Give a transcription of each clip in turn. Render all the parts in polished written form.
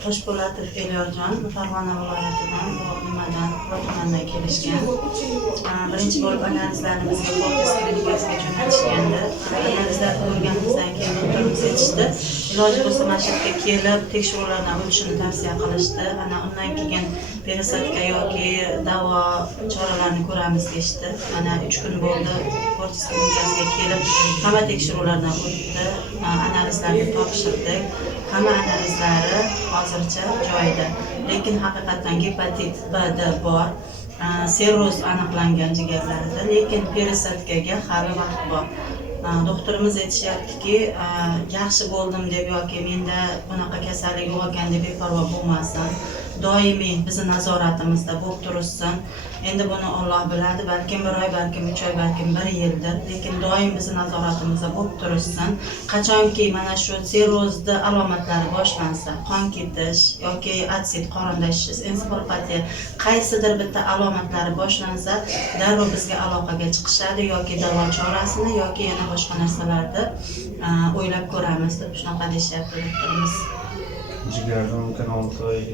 Toshpo'latov Elyorjon Farg'ona viloyatidan nimadan tumandan kelishgan. Birinchi bo'lib analizlarimizga Fortis klinikasiga jo'natishgandi. Analizlar ko'rganimizdan keyin doktorimiz aytishdi, iloji bo'lsa mana shu yerga kelib tekshiruvlardan o'tishini tavsiya qilishdi. Undan keyin perisadka yoki davo choralarini ko'ramiz deyishdi. 3 kun bo'ldi Fortis klinikasiga kelib hamma tekshiruvlardan o'tdi. Analizlarni topshirdik. Hamma analizlari hozircha joyida. Lekin haqiqatan gepatit B'da bor. Sirroz aniqlangan jigarlarida, lekin perisadkaga hali vaqt bor. Doktorimiz aytishyaptiki, yaxshi bo'ldim deb yoki menda bunaqa kasallik yo'q ekan deb beparvo bo'lmasin. Doimiy bizni nazoratimizda bo'lib tursin. Endi buni Alloh biladi, balkim 1 oy, balkim 3 oy, balkim 1 yildir, lekin doim bizni nazoratimizda bo'lib tursin. Qachonki mana shu sirrozda alomatlari boshlansa, qon ketish yoki atsid qorinda shishish, ensefalopatiya qaysidir bitta alomatlari boshlansa, darrov bizga aloqaga chiqishadi yoki davo chorasini yoki yana boshqa narsalarni o'ylab ko'ramiz deb shunaqa deyapti doktorimiz. Jigardan mumkin 6 oy.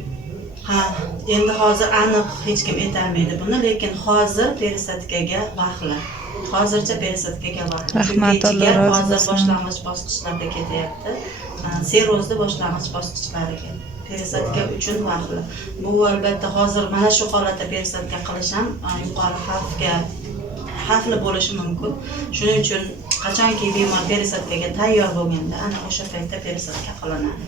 Endi hozir aniq hech kim aytolmaydi buni, lekin hozir perisadkaga vaqtli. Hozircha perisadkaga vaqtli. Chunki hozir boshlang'ich bosqichlarda ketyapti. Sirrozda boshlang'ich bosqichlariga. Perisadka uchun vaqtli. Bu albatta hozir mana shu holatda perisadka qilish ham yuqori xavfli bo'lishi mumkin. Shuning uchun qachonki bemor perisadkaga tayyor bo'lganda, ana o'sha paytda perisadka qilinadi.